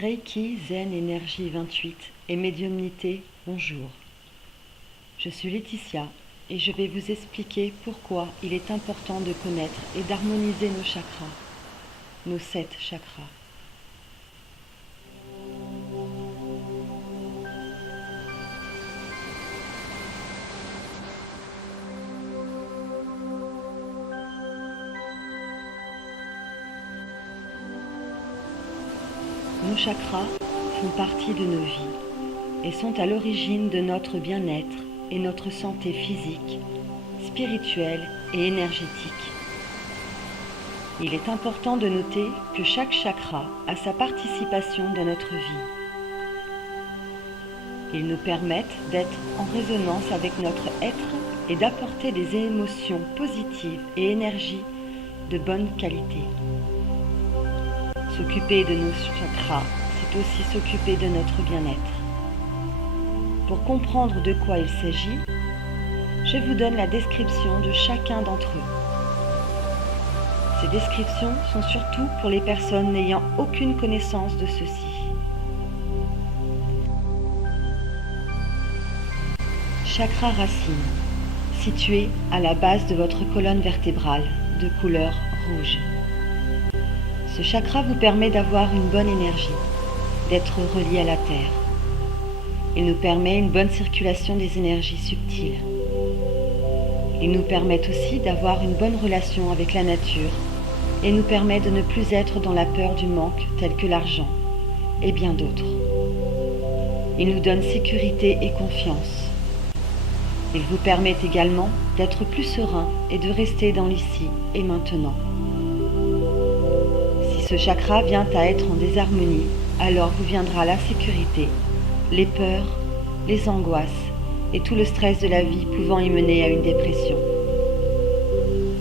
Reiki Zen Énergie 28 et Médiumnité, bonjour. Je suis Laetitia et je vais vous expliquer pourquoi il est important de connaître et d'harmoniser nos chakras, nos 7 chakras. Nos chakras font partie de nos vies et sont à l'origine de notre bien-être et notre santé physique, spirituelle et énergétique. Il est important de noter que chaque chakra a sa participation dans notre vie. Ils nous permettent d'être en résonance avec notre être et d'apporter des émotions positives et énergies de bonne qualité. S'occuper de nos chakras, c'est aussi s'occuper de notre bien-être. Pour comprendre de quoi il s'agit, je vous donne la description de chacun d'entre eux. Ces descriptions sont surtout pour les personnes n'ayant aucune connaissance de ceux-ci. Chakra racine, situé à la base de votre colonne vertébrale, de couleur rouge. Ce chakra vous permet d'avoir une bonne énergie, d'être relié à la terre. Il nous permet une bonne circulation des énergies subtiles. Il nous permet aussi d'avoir une bonne relation avec la nature et nous permet de ne plus être dans la peur du manque tel que l'argent et bien d'autres. Il nous donne sécurité et confiance. Il vous permet également d'être plus serein et de rester dans l'ici et maintenant. Si ce chakra vient à être en désharmonie, alors vous viendra la sécurité, les peurs, les angoisses et tout le stress de la vie pouvant y mener à une dépression.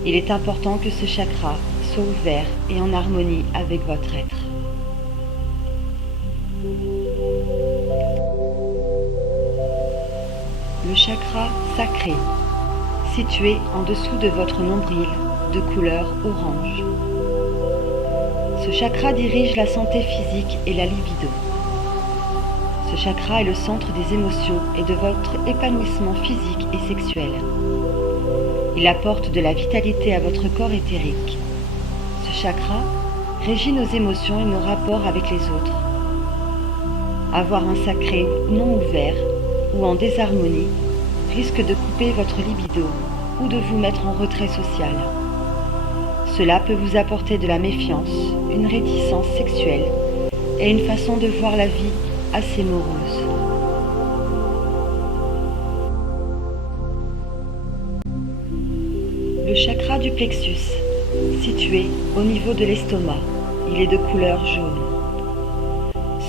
Il est important que ce chakra soit ouvert et en harmonie avec votre être. Le chakra sacré, situé en dessous de votre nombril, de couleur orange. Ce chakra dirige la santé physique et la libido. Ce chakra est le centre des émotions et de votre épanouissement physique et sexuel. Il apporte de la vitalité à votre corps éthérique. Ce chakra régit nos émotions et nos rapports avec les autres. Avoir un sacré non ouvert ou en désharmonie risque de couper votre libido ou de vous mettre en retrait social. Cela peut vous apporter de la méfiance, une réticence sexuelle et une façon de voir la vie assez morose. Le chakra du plexus, situé au niveau de l'estomac, il est de couleur jaune.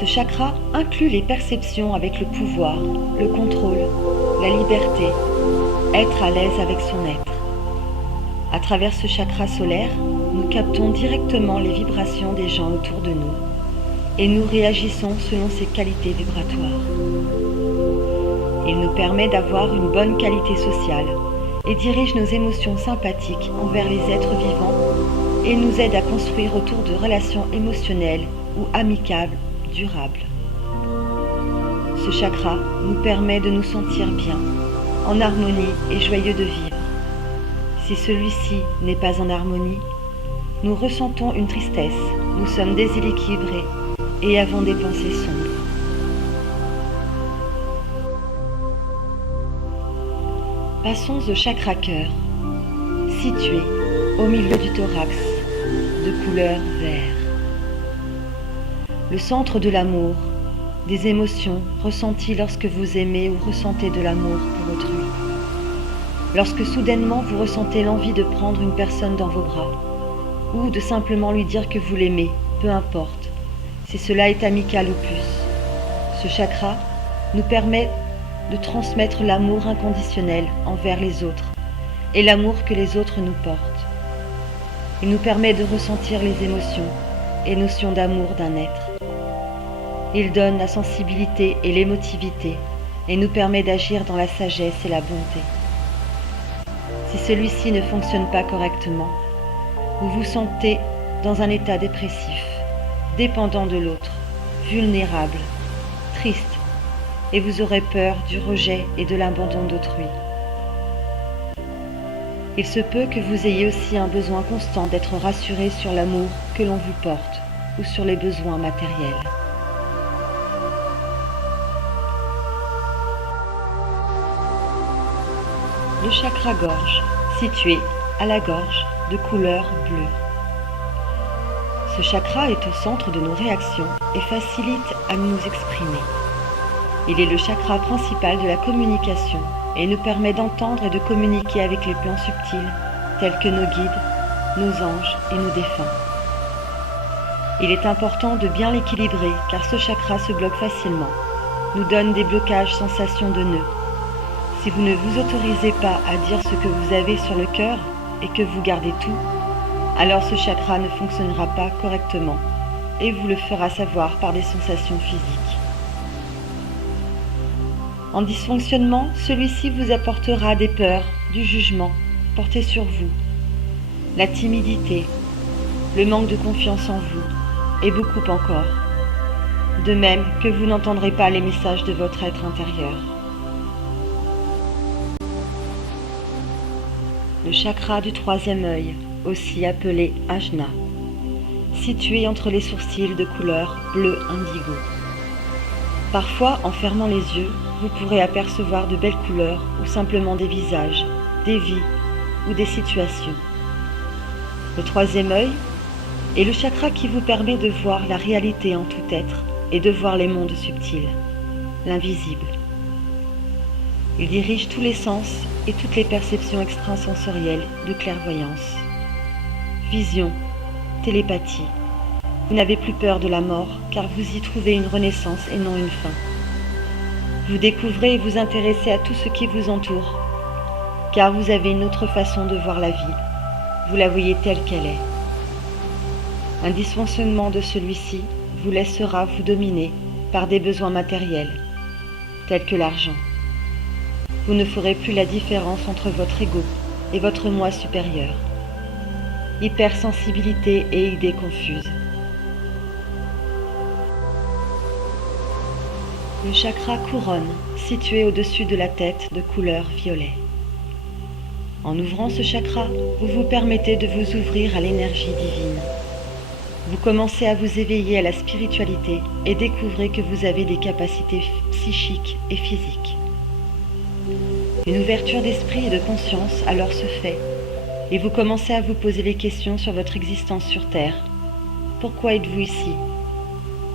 Ce chakra inclut les perceptions avec le pouvoir, le contrôle, la liberté, être à l'aise avec son être. À travers ce chakra solaire, nous captons directement les vibrations des gens autour de nous et nous réagissons selon ses qualités vibratoires. Il nous permet d'avoir une bonne qualité sociale et dirige nos émotions sympathiques envers les êtres vivants et nous aide à construire autour de relations émotionnelles ou amicales durables. Ce chakra nous permet de nous sentir bien, en harmonie et joyeux de vivre. Si celui-ci n'est pas en harmonie, nous ressentons une tristesse, nous sommes déséquilibrés et avons des pensées sombres. Passons au chakra cœur, situé au milieu du thorax, de couleur vert. Le centre de l'amour, des émotions ressenties lorsque vous aimez ou ressentez de l'amour pour autrui. Lorsque soudainement vous ressentez l'envie de prendre une personne dans vos bras, ou de simplement lui dire que vous l'aimez, peu importe, si cela est amical ou plus. Ce chakra nous permet de transmettre l'amour inconditionnel envers les autres et l'amour que les autres nous portent. Il nous permet de ressentir les émotions et notions d'amour d'un être. Il donne la sensibilité et l'émotivité et nous permet d'agir dans la sagesse et la bonté. Si celui-ci ne fonctionne pas correctement, vous vous sentez dans un état dépressif, dépendant de l'autre, vulnérable, triste, et vous aurez peur du rejet et de l'abandon d'autrui. Il se peut que vous ayez aussi un besoin constant d'être rassuré sur l'amour que l'on vous porte ou sur les besoins matériels. Le chakra gorge, situé à la gorge, de couleur bleue. Ce chakra est au centre de nos réactions et facilite à nous exprimer. Il est le chakra principal de la communication et nous permet d'entendre et de communiquer avec les plans subtils, tels que nos guides, nos anges et nos défunts. Il est important de bien l'équilibrer car ce chakra se bloque facilement, nous donne des blocages, sensations de nœuds. Si vous ne vous autorisez pas à dire ce que vous avez sur le cœur et que vous gardez tout, alors ce chakra ne fonctionnera pas correctement et vous le fera savoir par des sensations physiques. En dysfonctionnement, celui-ci vous apportera des peurs, du jugement porté sur vous, la timidité, le manque de confiance en vous et beaucoup encore. De même que vous n'entendrez pas les messages de votre être intérieur. Le chakra du troisième œil, aussi appelé Ajna, situé entre les sourcils de couleur bleu indigo. Parfois, en fermant les yeux, vous pourrez apercevoir de belles couleurs ou simplement des visages, des vies ou des situations. Le troisième œil est le chakra qui vous permet de voir la réalité en tout être et de voir les mondes subtils, l'invisible. Il dirige tous les sens et toutes les perceptions extrasensorielles de clairvoyance. Vision, télépathie. Vous n'avez plus peur de la mort car vous y trouvez une renaissance et non une fin. Vous découvrez et vous intéressez à tout ce qui vous entoure car vous avez une autre façon de voir la vie. Vous la voyez telle qu'elle est. Un dysfonctionnement de celui-ci vous laissera vous dominer par des besoins matériels tels que l'argent. Vous ne ferez plus la différence entre votre ego et votre moi supérieur. Hypersensibilité et idées confuses. Le chakra couronne, situé au-dessus de la tête de couleur violet. En ouvrant ce chakra, vous vous permettez de vous ouvrir à l'énergie divine. Vous commencez à vous éveiller à la spiritualité et découvrez que vous avez des capacités psychiques et physiques. Une ouverture d'esprit et de conscience alors se fait et vous commencez à vous poser des questions sur votre existence sur Terre. Pourquoi êtes-vous ici?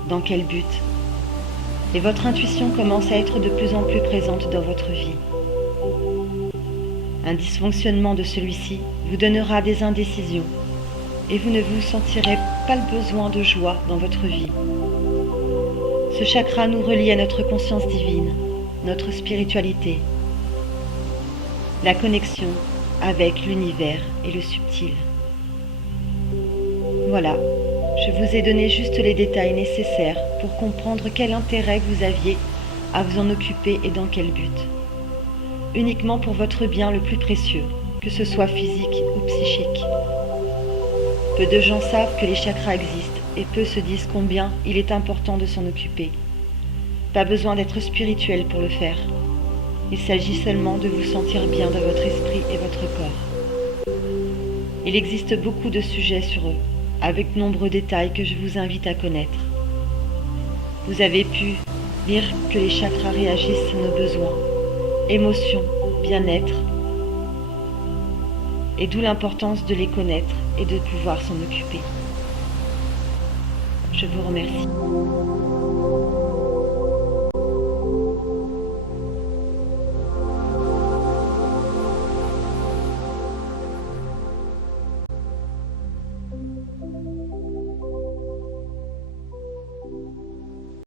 Dans quel but? Et votre intuition commence à être de plus en plus présente dans votre vie. Un dysfonctionnement de celui-ci vous donnera des indécisions et vous ne vous sentirez pas le besoin de joie dans votre vie. Ce chakra nous relie à notre conscience divine, notre spiritualité, la connexion avec l'univers et le subtil. Voilà, je vous ai donné juste les détails nécessaires pour comprendre quel intérêt vous aviez à vous en occuper et dans quel but. Uniquement pour votre bien le plus précieux, que ce soit physique ou psychique. Peu de gens savent que les chakras existent et peu se disent combien il est important de s'en occuper. Pas besoin d'être spirituel pour le faire. Il s'agit seulement de vous sentir bien dans votre esprit et votre corps. Il existe beaucoup de sujets sur eux, avec de nombreux détails que je vous invite à connaître. Vous avez pu lire que les chakras réagissent à nos besoins, émotions, bien-être, et d'où l'importance de les connaître et de pouvoir s'en occuper. Je vous remercie.